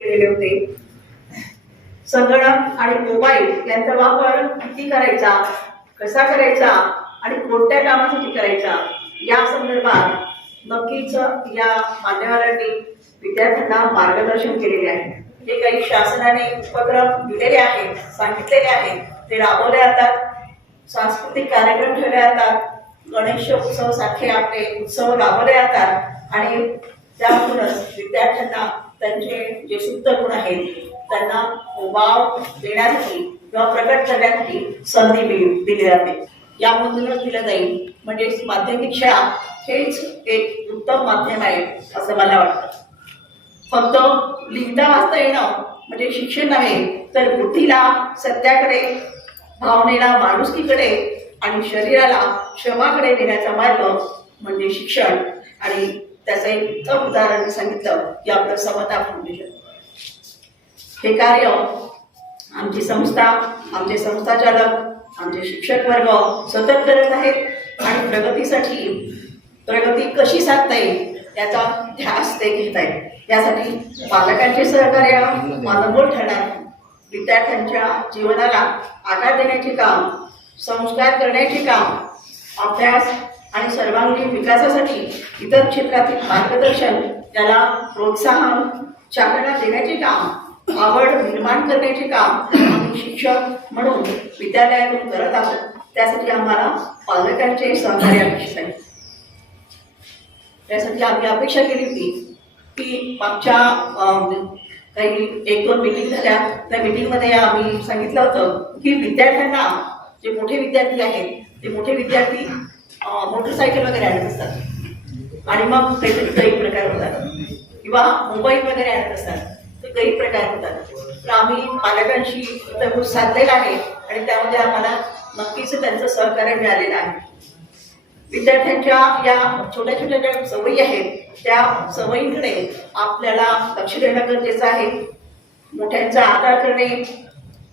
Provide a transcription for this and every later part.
केलेले होते। संगणक आणि मोबाईल यांचा वापर किती करायचा, कसा करायचा आणि कोणत्या कामासाठी करायचा या संदर्भात नक्कीच या मान्यवरांनी विद्यार्थ्यांना मार्गदर्शन केलेले आहे। जे काही शासनाने उपक्रम दिलेले आहेत, सांगितलेले आहेत, ते राबवले जातात। सांस्कृतिक कार्यक्रम ठेवले जातात, गणेश उत्सव सारखे आपले उत्सव राबवले जातात आणि त्यातूनच विद्यार्थ्यांना त्यांचे जे सुप्त गुण आहेत त्यांना वाव देण्यासाठी किंवा प्रकट करण्यासाठी संधी दिली जाते। यामधूनच दिलं जाईल म्हणजे माध्यमिक शाळा हेच एक उत्तम माध्यम आहे असं मला वाटतं। फक्त लिहिता वाचता येणं म्हणजे शिक्षण नव्हे, तर बुद्धीला सत्याकडे, भावनेला माणुसकीकडे आणि शरीराला क्षमाकडे नेण्याचा मार्ग म्हणजे शिक्षण। आणि त्याचं एक उत्तम उदाहरण सांगितलं की आपलं समता फाउंडेशन। हे कार्य आमची संस्था, आमचे संस्थाचालक, आमचे शिक्षक वर्ग सतत करत आहेत आणि प्रगती कशी साधता येईल याचा ध्यास ते घेत आहेत। यासाठी पालकांचे सहकार्य अनमोल ठरणार। विद्यार्थ्यांच्या जीवनाला आकार देण्याचे काम, संस्कार करण्याचे काम, अभ्यास आणि सर्वांगीण विकासासाठी इतर क्षेत्रातील मार्गदर्शन, त्याला प्रोत्साहन, चालना देण्याचे काम, आवड निर्माण करण्याचे काम आम्ही शिक्षक म्हणून विद्यालयातून करत आहोत। त्यासाठी आम्हाला पालकांचे सहकार्य अपेक्षित आहे। त्यासाठी आम्ही अपेक्षा केली होती की मागच्या काही 1-2 मीटिंग झाल्या, त्या मीटिंगमध्ये आम्ही सांगितलं होतं की विद्यार्थ्यांना, जे मोठे विद्यार्थी आहेत ते मोठे विद्यार्थी मोटरसायकल वगैरे आणत असतात आणि मग काही प्रकार होतात किंवा मोबाईल वगैरे आणत असतात, तर काही प्रकार होतात। तर आम्ही पालकांशी तळमळ साधलेला आहे आणि त्यामध्ये आम्हाला नक्कीच त्यांचं सहकार्य मिळालेलं आहे। विद्यार्थ्यांच्या या छोट्या छोट्या ज्या सवयी आहेत त्या सवयींकडे आपल्याला लक्ष देणं गरजेचं आहे। मोठ्यांचा आदर करणे,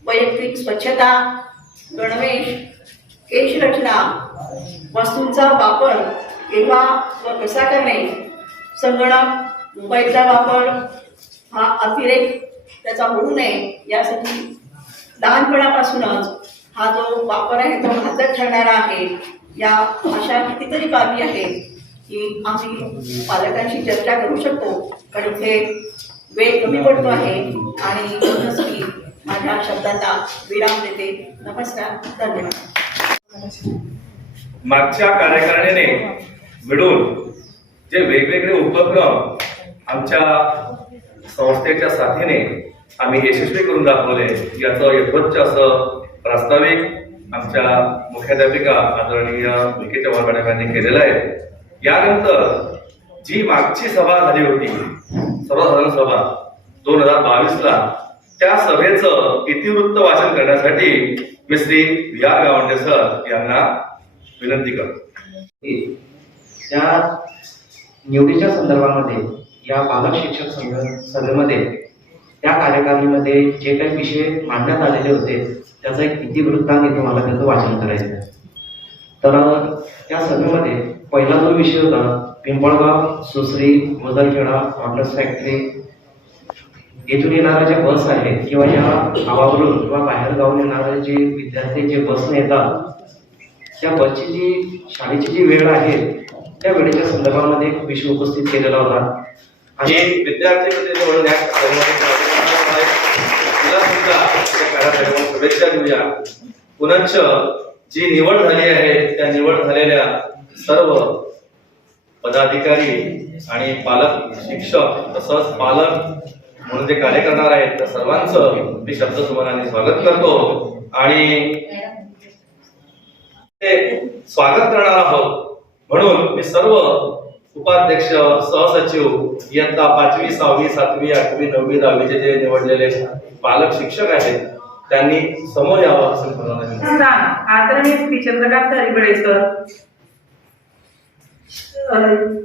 वैयक्तिक स्वच्छता, गणवेश, केशरचना, वस्तूंचा वापर केव्हा व कसा करणे, संगणक मोबाईलचा वापर हा अतिरेक त्याचा होऊ नये यासाठी लहानपणापासूनच हा जो वापर आहे तो घातक ठरणारा आहे। या अशा कितीतरी बाबी आहेत की आम्ही पालकांशी चर्चा करू शकतो, पण इथे वेळ कमी पडतो आहे आणि म्हणूनच मी माझ्या शब्दांना विराम देते। नमस्कार, धन्यवाद। मागच्या कार्यकारिणीने मिळून जे वेगवेगळे उपक्रम आमच्या संस्थेच्या साथीने आम्ही यशस्वी करून दाखवले, याचं यथोच्च असं प्रास्ताविक आमच्या मुख्याध्यापिका आदरणीय विके चव्हाण मॅडम यांनी केलेलं आहे। यानंतर जी मागची सभा झाली होती, सर्वसाधारण सभा 2022ला, त्या सभेचं इतिवृत्त वाचन करण्यासाठी मी श्री VR गावंडे सर यांना विनंती करतो। त्या निवडीच्या संदर्भामध्ये या पालक शिक्षक सभेमध्ये त्या कार्यकारिणीमध्ये जे काही विषय मांडण्यात आलेले होते त्याचा एक इतिवृत्ताने तुम्हाला त्याचं वाचन करायचं आहे। तर त्या सभेमध्ये पहिला जो विषय होता, पिंपळगाव, सुसरी, मुदलखेडा, ऑर्डर्स फॅक्टरी येथून येणाऱ्या ज्या बस आहेत किंवा या गावावरून किंवा बाहेर गावून येणारे जे विद्यार्थी जे बसने येतात, त्या बसची जी शाळेची जी वेळ आहे त्या वेळेच्या संदर्भामध्ये एक विषय उपस्थित केलेला होता आणि विद्यार्थी शुभेच्छा देऊया। पुनश्च जी निवड झाली आहे त्या निवड झालेल्या सर्व पदाधिकारी आणि पालक शिक्षक तसंच पालक म्हणून जे कार्य करणार आहेत त्या सर्वांचं मी शब्दसुमनाने स्वागत करतो आणि ते स्वागत करणार आहोत म्हणून मी सर्व उपाध्यक्ष, सहसचिव, इयत्ता 5वी, 6वी, 7वी, 8वी, 9वी, 10वीचे जे निवडलेले पालक शिक्षक आहेत त्यांनी समोर यावं असं आदरणीय श्री चंद्रकांत हरिबळे सर,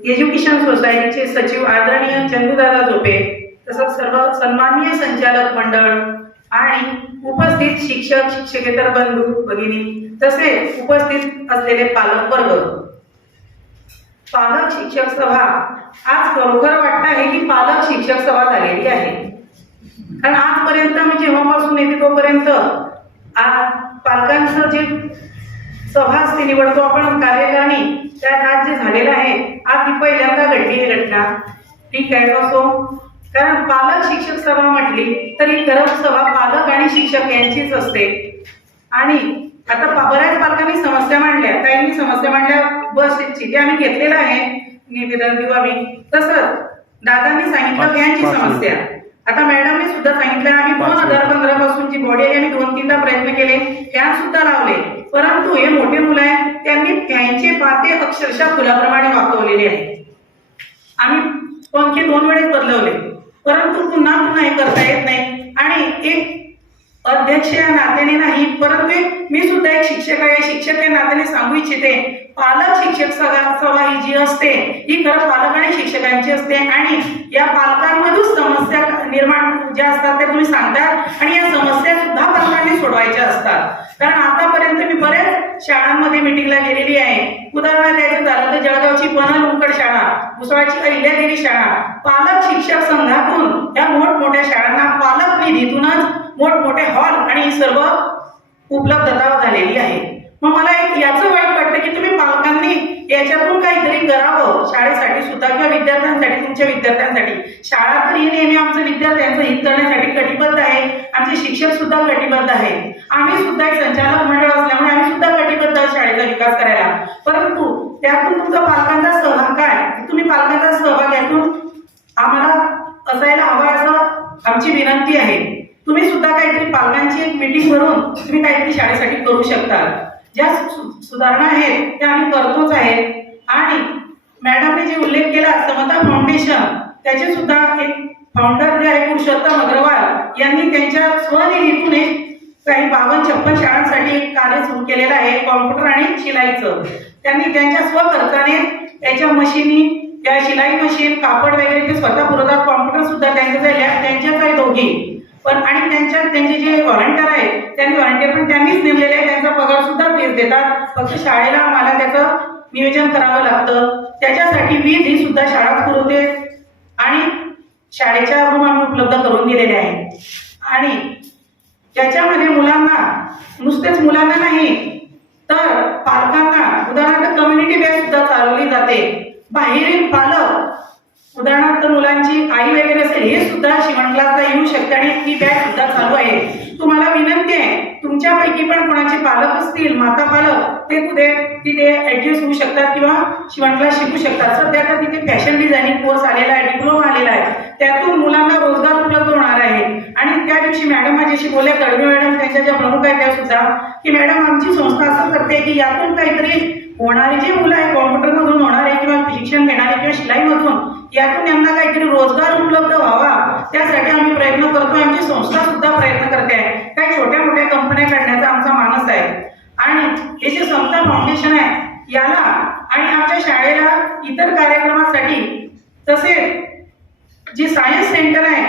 एज्युकेशन सोसायटीचे सचिव आदरणीय चंदूदादा झोपे, तसंच सर्व सन्माननीय संचालक मंडळ आणि उपस्थित शिक्षक, शिक्षकेतर बंधू भगिनी तसेच उपस्थित असलेले पालक वर्ग। पालक शिक्षक सभा आज खरोखर वाटत आहे की पालक शिक्षक सभा झालेली आहे। कारण आजपर्यंत मी जेव्हापासून येते तोपर्यंत पालकांचं जे सभा असते निवडतो आपण कार्यकारिणी, त्यात आज जे झालेलं आहे आज ही पहिल्यांदा घडली आहे घटना. ठीक आहे, असो. कारण पालक शिक्षक सभा म्हटली तरी खरं सभा पालक आणि शिक्षक यांचीच असते. आणि आता बऱ्याच पालकांनी समस्या मांडल्या, काहींनी समस्या मांडल्या बसची, ते आम्ही घेतलेलं आहे निवेदन देऊ आम्ही. तसंच दादांनी सांगितलं यांची समस्या, आता मॅडमने सुद्धा सांगितलं आम्ही 2015 पासून जी बॉडी आहे आम्ही 2-3दा प्रयत्न केले, फॅन सुद्धा लावले, परंतु हे मोठे मुलं आहेत त्यांनी फॅनचे पाते अक्षरशः फुलाप्रमाणे वाकवलेले आहेत. आम्ही पंखे 2 वेळेस बदलवले, परंतु पुन्हा हे करता येत नाही. आणि एक अध्यक्ष या नात्याने नाही, परंतु मी सुद्धा एक शिक्षक आहे, शिक्षक या नात्याने सांगू इच्छिते, पालक शिक्षक सभा ही जी असते ही खरं पालक आणि शिक्षकांची असते. आणि या पालकांमधून समस्या निर्माण ज्या असतात त्या तुम्ही सांगतात आणि या समस्या सुद्धा पालकांनी सोडवायच्या असतात. कारण आतापर्यंत मी बऱ्याच शाळांमध्ये मिटिंगला गेलेली आहे. उदाहरण द्यायचं झालं तर जळगावची पनल उंकड शाळा, मुसळाची अहिल्यादेवी शाळा, पालक शिक्षक संघातून या मोठमोठ्या शाळांना पालक निधीतूनच मोठमोठे हॉल आणि सर्व उपलब्धता झालेली आहे. मग मला एक याचं वाईट वाटतं की तुम्ही पालकांनी याच्यातून काहीतरी करावं शाळेसाठी सुद्धा किंवा विद्यार्थ्यांसाठी, तुमच्या विद्यार्थ्यांसाठी. शाळा तर ही नेहमी आमचं विद्यार्थ्यांचं हित करण्यासाठी कटिबद्ध आहे, आमचे शिक्षक सुद्धा कटिबद्ध आहे, आम्ही सुद्धा एक संचालक मंडळ असल्यामुळे आम्ही सुद्धा कटिबद्ध आहोत शाळेचा विकास करायला. परंतु त्यातून तुमचा पालकांचा सहभाग काय, तुम्ही पालकांचा सहभाग यातून आम्हाला असायला हवा असं आमची विनंती आहे. तुम्ही सुद्धा काहीतरी पालकांची एक मीटिंग भरून तुम्ही काहीतरी शाळेसाठी करू शकता. ज्या सुधारणा आहेत त्या आम्ही करतोच आहे. आणि मॅडमने जे उल्लेख केला समता फाउंडेशन, त्याचे सुद्धा एक फाउंडर जे आहे पुरुषोत्तम अग्रवाल यांनी त्यांच्या स्वनिधीतून काही 52-56 शाळांसाठी एक कार्य सुरू केलेलं आहे कॉम्प्युटर आणि शिलाईचं. त्यांनी त्यांच्या स्वखर्चाने त्याच्या मशीनी, त्या शिलाई मशीन, कापड वगैरे ते स्वतः पुरवतात. कॉम्प्युटर सुद्धा त्यांच्याच आहे दोघी पण. आणि त्यांचे जे व्हॉलंटियर आहेत त्यांनी व्हॉलंटियर पण त्यांनीच नेमलेले आहे, त्यांचा पगार सुद्धा तेच देतात. फक्त शाळेला आम्हाला त्याचं नियोजन करावं लागतं. त्याच्यासाठी वीज ही सुद्धा शाळा पुरवते आणि शाळेच्या रूम आम्ही उपलब्ध करून दिलेले आहे. आणि त्याच्यामध्ये मुलांना, नुसतेच मुलांना नाही तर पालकांना उदाहरणार्थ कम्युनिटी बॅग सुद्धा चालवली जाते. बाहेरील पालक उदाहरणार्थ मुलांची आई वगैरे असेल हे सुद्धा शिवण क्लासला येऊ शकते आणि ती बॅग सुद्धा चालू आहे. तुम्हाला विनंती आहे, तुमच्यापैकी पण कोणाचे पालक असतील, माता पालक, ते तिथे ऍडजस्ट होऊ शकतात किंवा शिवण क्लास शिकू शकतात. सध्या आता तिथे फॅशन डिझायनिंग कोर्स आलेला आहे, डिप्लोमा आलेला आहे, त्यातून मुलांना रोजगार उपलब्ध होणार आहे. आणि त्या दिवशी मॅडम माझ्याशी बोलल्या, तडवी मॅडम त्यांच्या ज्या प्रमुख आहेत त्या सुद्धा, की मॅडम आमची संस्था असं करते की यातून काहीतरी होणारे जे मुलं आहे कॉम्प्युटर मधून होणारे किंवा शिक्षण घेणारे किंवा शिलाईमधून, यातून त्यांना काहीतरी रोजगार उपलब्ध व्हावा त्यासाठी आम्ही प्रयत्न करतोय. आमची संस्था सुद्धा प्रयत्न करते आहे. काही छोट्या मोठ्या कंपन्या काढण्याचा आमचा मानस आहे. आणि हे जे समता फाउंडेशन आहे याला आणि आमच्या शाळेला इतर कार्यक्रमासाठी, तसेच जे सायन्स सेंटर आहे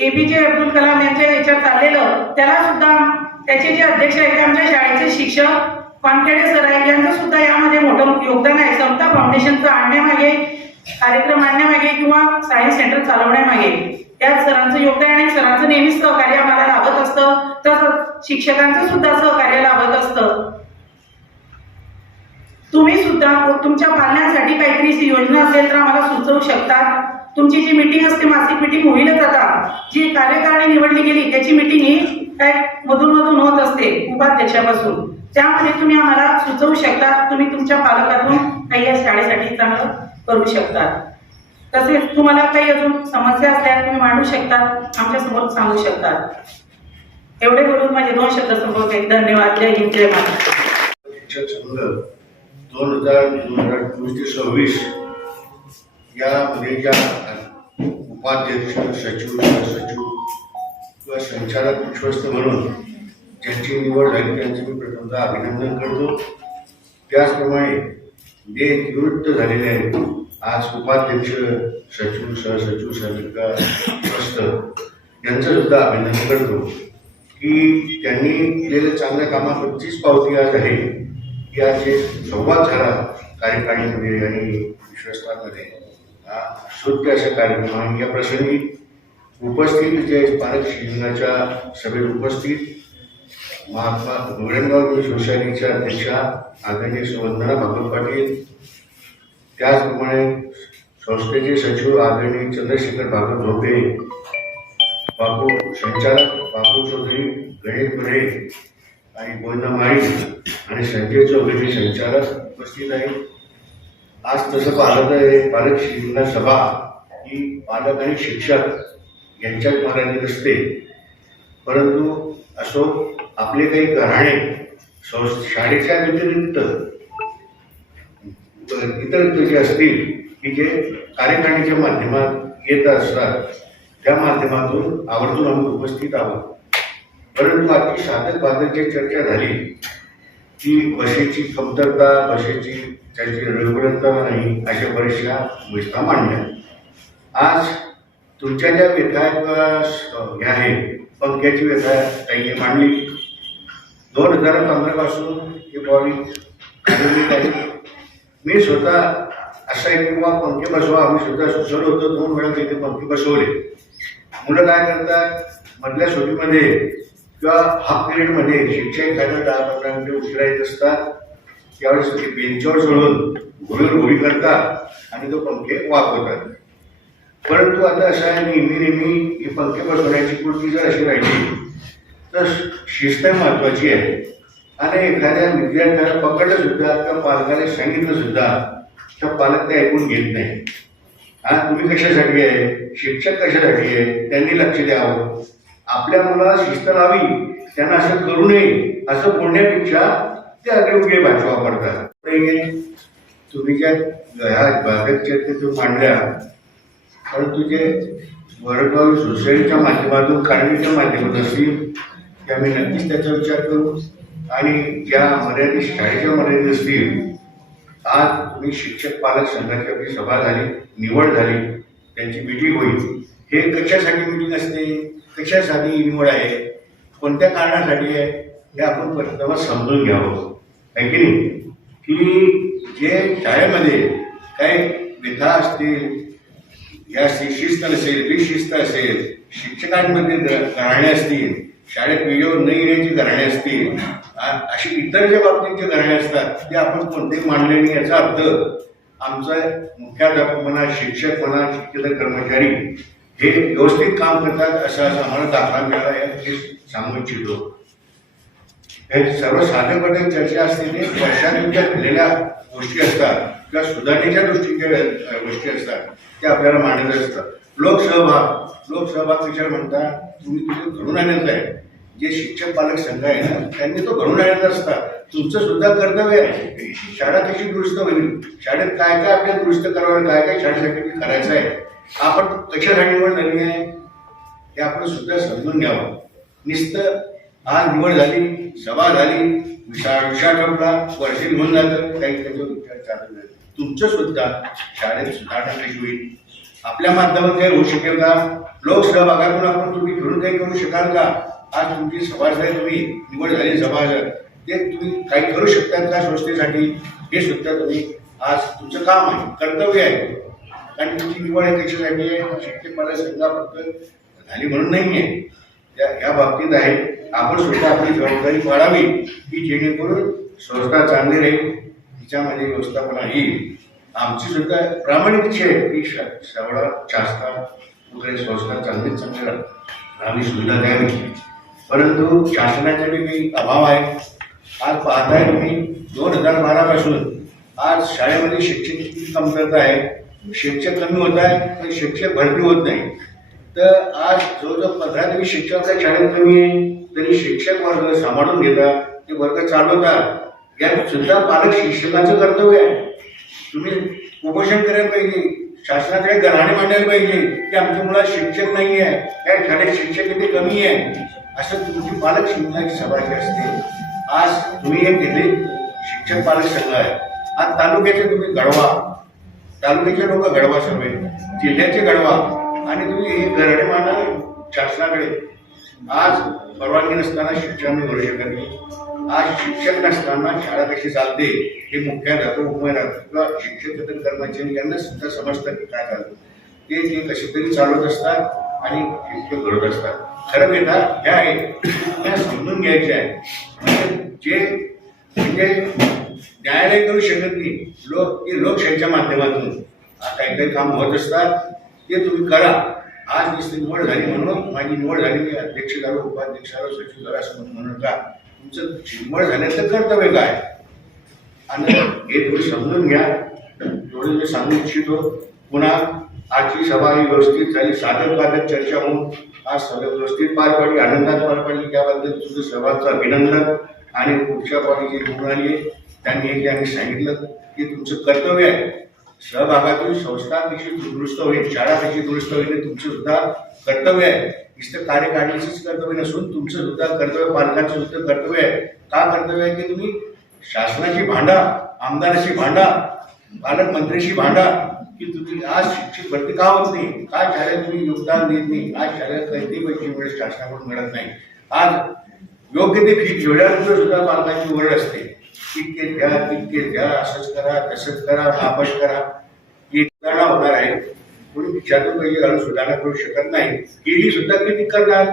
APJ अब्दुल कलाम यांच्या याच्यात चाललेलं, त्याला सुद्धा त्याचे जे अध्यक्ष आहेत ते आमच्या शाळेचे शिक्षक वानखेडे सर आहे, यांचं सुद्धा यामध्ये मोठं योगदान आहे. समता फाउंडेशनचं आणण्यामागे, कार्यक्रम आणण्यामागे किंवा सायन्स सेंटर चालवण्यामागे त्या सरांचं योगदान आणि सरांचं नेहमीच सहकार्य आम्हाला लाभत असतं. तसंच शिक्षकांचं सुद्धा सहकार्य लाभत असतं. तुम्ही सुद्धा तुमच्या पालकांसाठी काहीतरी योजना असेल तर आम्हाला सुचवू शकता. तुमची जी मीटिंग असते, मासिक मीटिंग होईलच. आता जी कार्यकारिणी निवडली गेली त्याची मीटिंग ही काय मधून होत असते उपाध्यक्षापासून, त्यामध्ये तुम्ही आम्हाला सुचवू शकता. तुम्ही तुमच्या पालकातून काही या शाळेसाठी चांगलं करू शकता. तसेच तुम्हाला काही अजून समस्या असल्या तुम्ही मांडू शकता, आमच्या समोर सांगू शकता. एवढे बोलून माझे 2 शब्द संपवते. धन्यवाद. जय हिंद, जय महाराष्ट्र. शिक्षक संघ 2024-26 यामध्ये ज्या उपाध्यक्ष, सचिव, सहसचिव किंवा संचालक विश्वस्त म्हणून ज्यांची निवड झाली त्यांचे मी प्रथमतः अभिनंदन करतो. त्याचप्रमाणे जे निवृत्त झालेले आहेत आज उपाध्यक्ष, सचिव, सहसचिव, सहशिक्षिका, विश्वस्त यांचं सुद्धा अभिनंदन करतो की त्यांनी केलेल्या चांगल्या कामाबद्दलचीच पावती आज आहे की आज जे संवाद झाला कार्यकारिणीमध्ये आणि विश्वस्तांमध्ये, शुद्ध अशा कार्यक्रम. या प्रसंगी उपस्थित जे पालक शिक्षणाच्या सभेत उपस्थित महात्मा गोविंदगाव सोसायटीच्या अध्यक्षा आदरणीय वंदना भागवत पाटील, त्याचप्रमाणे संस्थेचे सचिव आदरणीय चंद्रशेखर भागवत झोपे, बापू संचालक बापू चौधरी, गणेश बढे आणि गोविंदा माळी आणि संजय चौधरी संचालक उपस्थित आहेत. आज तसं पाहलं तर पालक शिक्षण सभा ही पालक आणि शिक्षक यांच्यात मर्यादित असते, परंतु असो आपले काही घराणे शाळेच्या व्यतिरिक्त इतर जे असतील की जे कार्यकारिणीच्या माध्यमात येत असतात, त्या माध्यमातून आवर्जून आम्ही उपस्थित आहोत. परंतु अति साधक बाधक जी चर्चा झाली की बसेची कमतरता, बसेची त्याची रेग्युलरता नाही, अशा बऱ्याचशा व्यवस्था मांडल्या. आज तुमच्या ज्या व्यथा ह्या आहेत, पंख्याची व्यथा त्यांनी मांडली. 2015 पासून ही बॉडी कार्यरत आहे. मी स्वतः असं आहे की बाबा पंखे बसवा, आम्ही स्वतः सुचवलं होतं, 2 वेळा तिथे पंखे बसवले. मुलं काय करतात, मधल्या सुट्टीमध्ये किंवा हाफ पिरियडमध्ये शिक्षक एखाद्या 10-15 मिनिटं उशिरा येत असतात, त्यावेळेस ते बेंचवर सोडून घोडीवर घोडी करतात आणि तो पंखे वापरतात. परंतु आता असं आहे, नेहमी ही पंखे बसवण्याची कृती जर अशी राहिली तर शिस्त महत्वाची आहे. आणि एखाद्या विद्यार्थ्याला पकडलं सुद्धा किंवा पालकाने सांगितलं सुद्धा तर पालक ते ऐकून घेत नाही. तुम्ही कशासाठी आहे, शिक्षक कशासाठी आहे, त्यांनी लक्ष द्यावं. आपल्या मुलाला शिस्त लावी, त्यांना असं करू नये असं बोलण्यापेक्षा ते अग्रउगे भाषा वापरतात. तुम्ही ज्या ह्या बाबतच्या ते मांडल्या, परंतु जे वडगाव सोसायटीच्या माध्यमातून काढणीच्या माध्यमातून असतील ते आम्ही नक्कीच त्याचा विचार करू. आणि ज्या मर्यादित शाळेच्या मर्यादित असतील, आज तुम्ही शिक्षक पालक संघाची आपली सभा झाली, निवड झाली, त्यांची मीटिंग होईल. हे कशासाठी मीटिंग असते, कशासाठी निवड आहे, कोणत्या कारणासाठी आहे, हे आपण प्रथम समजून घ्यावं आहे की नाही. की जे शाळेमध्ये काही व्यथा असतील, या शिस्त नसेल, बेशिस्त असेल, शिक्षकांमध्ये घराणे असतील, शाळेत वेळेवर न येण्याची घराणे असतील, अशी इतर ज्या बाबतीत जे घराणे असतात ते आपण कोणतेही मांडले नाही. याचा अर्थ आमचा मुख्याध्यापक म्हणा, शिक्षक म्हणा, शिक्षक कर्मचारी हे व्यवस्थित काम करतात असं आम्हाला दाखला मिळाला हे सांगू इच्छितो. हे सर्वसाधारणपणे चर्चा असते ते वर्षांनी ज्या घडलेल्या गोष्टी असतात किंवा सुधारणेच्या दृष्टीच्या गोष्टी असतात त्या आपल्याला मांडत असतात. लोकसहभाग विचार म्हणता तुम्ही घडून आणत आहे. जे शिक्षक पालक संघ आहे ना, त्यांनी तो घडून आणत असतात. तुमचं सुद्धा कर्तव्य आहे. शाळा कशी दुरुस्त होईल, शाळेत काय काय आपल्याला दुरुस्त करावं, काय काय शाळेसाठी करायचं आहे, आपण कशासाठी निवड झाली आहे हे आपण सुद्धा समजून घ्यावं. नुसतं आज निवड झाली, सभा झाली, विषय ठरवला, वर्ष घेऊन जातं, काही त्याच्यावर विचार चालू नाही. तुमचं सुद्धा शाळेत सुधारणा कशी होईल, आपल्या माध्यमात काही होऊ शकेल का, लोकसहभागातून आपण तुम्ही घेऊन काही करू शकाल का. आज तुमची सभासद आहे, तुम्ही निवड झाली सभासद, ते तुम्ही काही करू शकतात का संस्थेसाठी, हे सुद्धा तुम्ही आज तुमचं काम आहे, कर्तव्य आहे. कारण तुमची निवड आहे कशासाठी आहे, शिक्षक पालक संघा फक्त झाली म्हणून नाही आहे, या बाबतीत आहे. आपण सुद्धा आपली जबाबदारी वाढावी की जेणेकरून संस्था चांगली राहील, तिच्यामध्ये व्यवस्थापना येईल. आमची सुद्धा प्रामाणिक इच्छा आहे की शाळा शास्त्रा वगैरे संस्था चांगल्या आम्ही सुविधा द्यावी. परंतु शासनाचा बी काही अभाव आहे. आज पाहताय तुम्ही 2012 पासून आज शाळेमध्ये शिक्षकांची कमतरता आहे. शिक्षक कमी होत आहे पण शिक्षक भरती होत नाही. तर आज जवळजवळ 15 ते 20 शिक्षक आपल्या शाळेत कमी आहे, तरी शिक्षक वर्ग सांभाळून घेतात, ते वर्ग चालवतात. यात सुद्धा पालक शिक्षकांचं कर्तव्य आहे. तुम्ही उपोषण करायला पाहिजे, शासनाकडे गराणे मांडायला पाहिजे की आमच्या मुलात शिक्षक नाही आहे, या शाळेत शिक्षक इथे कमी आहे, असं तुमची पालक शिक्षणाची सभा असते. आज तुम्ही एक घेतले शिक्षक पालक संघ आहे. आज तालुक्याचे तुम्ही घडवा, तालुक्याचे लोक घडवा, सर्व जिल्ह्याचे घडवा आणि तुम्ही हे गराणे मांडा शासनाकडे. आज परवानगी नसताना शिक्षण करू शकत नाही. आज शिक्षक नसताना शाळा कशी चालते हे मुख्याध्यापक, उपमुख्याध्यापक किंवा शिक्षक कर्मचारी यांना सुद्धा समजतं की काय चालतं. ते कसे तरी चालवत असतात. आणि इतके घडत असतात. खरं बेटा ज्या आहेत त्या समजून घ्यायच्या आहे. म्हणजे न्यायालय करू शकत नाही, लोकशाहीच्या माध्यमातून काही काही काम होत असतात ते तुम्ही करा. आज नुसती निवड झाली म्हणून माझी निवड झाली, मी अध्यक्ष झालो, उपाध्यक्ष झालो, सचिव झालो असं म्हणू नका. तुमचं निवड झाल्याचं कर्तव्य काय आणि हे तुम्ही समजून घ्या. एवढं मी सांगू इच्छितो. पुन्हा आजची सभा ही व्यवस्थित झाली, साधक बाधक चर्चा होऊन आज सगळं व्यवस्थित पार पडली, आनंदात पार पडली. त्याबद्दल तुझं सर्वांचं अभिनंदन. आणि पुढच्या पाळी जी निवडून आली आहे त्यांनी सांगितलं की तुमचं कर्तव्य आहे. सहभागातून संस्था कशी दुरुस्त होईल, शाळा कशी दुरुस्त होईल हे तुमचं सुद्धा कर्तव्य आहे. नुसतं कार्यकारिणीचंच कर्तव्य नसून तुमचं सुद्धा कर्तव्य, पालकांचं सुद्धा कर्तव्य आहे. का कर्तव्य आहे की तुम्ही शासनाची भांडा, आमदाराची भांडा, पालकमंत्र्याची भांडा की तुम्ही आज शिक्षक भरती का होत नाही, काय शाळेत तुम्ही योगदान देत नाही, आज शाळेत काही पैकी वेळेस शासनाकडून मिळत नाही. आज योग्य ते फी ठेवल्यानंतर सुद्धा पालकांची ओरड असते, इतके द्या, तितके द्या, असंच करा, तसंच करा, नापास करा. ही सुधारणा होणार आहे. कोणी खिशातून पैसे घालून सुधारणा करू शकत नाही. केली सुद्धा किती करणार,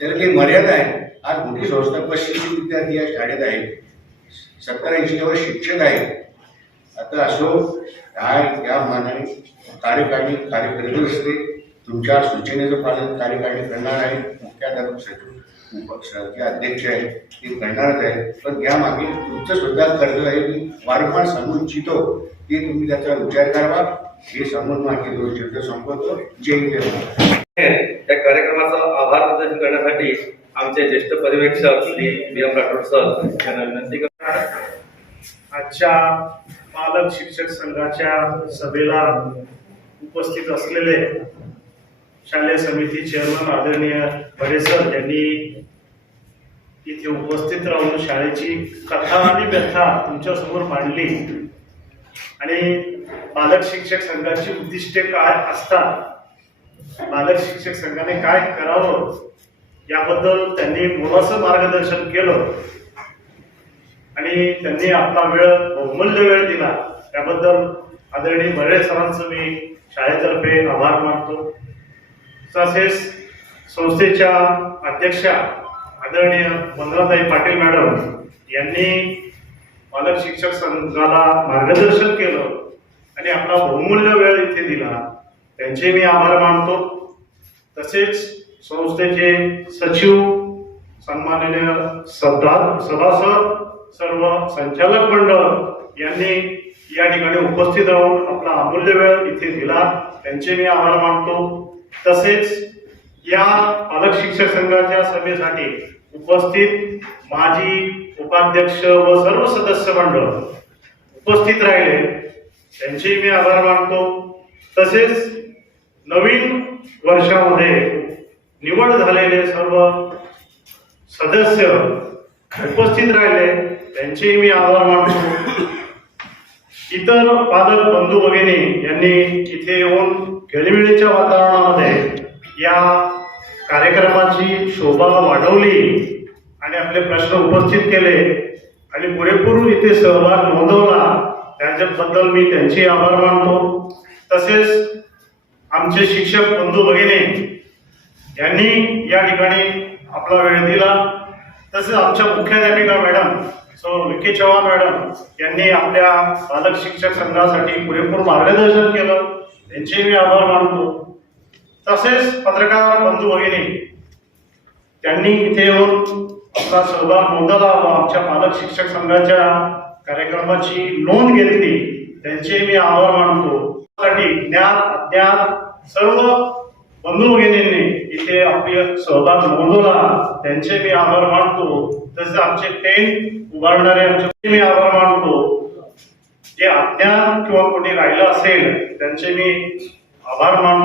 त्याला काही मर्यादा आहे. आज मोठी संस्था 35 विद्यार्थी या शाळेत आहेत, 70-80 शिक्षक आहेत. आता असो या मानाने कार्यकारिणी कार्य करत असते. तुमच्या सूचनेचं पालन कार्यकारिणी करणार आहे. मुख्याध्यापक सचिव जे अध्यक्ष आहेत ते करणारच आहे. पण यामागे तुमचं सुद्धा कर्तव्य आहे. मी वारंवार सांगू इच्छितो की तुम्ही त्याचा विचार करावा. हे सांगून माझे 2 शब्द संपवतो. जय हिंद. या कार्यक्रमाचा आभार प्रदर्शन करण्यासाठी आमचे ज्येष्ठ पर्यवेक्षक श्री B.M. राठोड सर यांना विनंती करतात. आजच्या पालक शिक्षक संघाच्या सभेला उपस्थित असलेले शालेय समिती चेअरमन आदरणीय बडे सर यांनी इथे उपस्थित राहून शाळेची कथा आणि व्यथा तुमच्यासमोर मांडली आणि पालक शिक्षक संघाची उद्दिष्टे काय असतात, पालक शिक्षक संघाने काय करावं याबद्दल त्यांनी मोलाचं मार्गदर्शन केलं आणि त्यांनी आपला बहुमूल्य वेळ दिला. त्याबद्दल आदरणीय बडे सरांचं मी शाळेतर्फे आभार मानतो. तसेच संस्थेच्या अध्यक्षा आदरणीय वंदनाताई पाटील मॅडम यांनी पालक शिक्षक संघाला मार्गदर्शन केलं आणि आपला बहुमूल्य वेळ इथे दिला, त्यांचे मी आभार मानतो. तसेच संस्थेचे सचिव, सन्माननीय सभासद, सर्व संचालक मंडळ यांनी या ठिकाणी उपस्थित राहून आपला अमूल्य वेळ इथे दिला, त्यांचे मी आभार मानतो. तसेच या पालक शिक्षक संघाच्या सभेसाठी उपस्थित माजी उपाध्यक्ष व सर्व सदस्य मंडळ उपस्थित राहिले, त्यांचे मी आभार मानतो. तसेच नवीन वर्षामध्ये निवड झालेले सर्व सदस्य उपस्थित राहिले, त्यांचे मी आभार मानतो. इतर पालक बंधू भगिनी यांनी इथे येऊन खेळीमेळीच्या वातावरणामध्ये या कार्यक्रमाची शोभा वाढवली आणि आपले प्रश्न उपस्थित केले आणि पुरेपूर इथे सहभाग नोंदवला, त्याच्याबद्दल मी त्यांचे आभार मानतो. तसेच आमचे शिक्षक बंधू भगिनी यांनी या ठिकाणी आपला वेळ दिला. तसेच आमच्या मुख्याध्यापिका मॅडम सो विके चव्हाण मॅडम यांनी आपल्या पालक शिक्षक संघासाठी पुरेपूर मार्गदर्शन केलं, त्यांचे मी आभार मानतो. तसेच पत्रकार बंधू भगिनी त्यांनी इथे येऊन आपला सहभाग नोंदवला व आमच्या पालक शिक्षक संघाच्या कार्यक्रमाची नोंद घेतली, त्यांचे मी आभार मानतो. ज्ञात अज्ञात सर्व बंधू भगिनींनी इथे आपले सहभाग नोंदवला, त्यांचे मी आभार मानतो. तसेच आमचे टेंट उभारणारे आमचे मी आभार मानतो. जे अज्ञात किंवा कोणी राहिलं असेल त्यांचे मी आभार मानतो.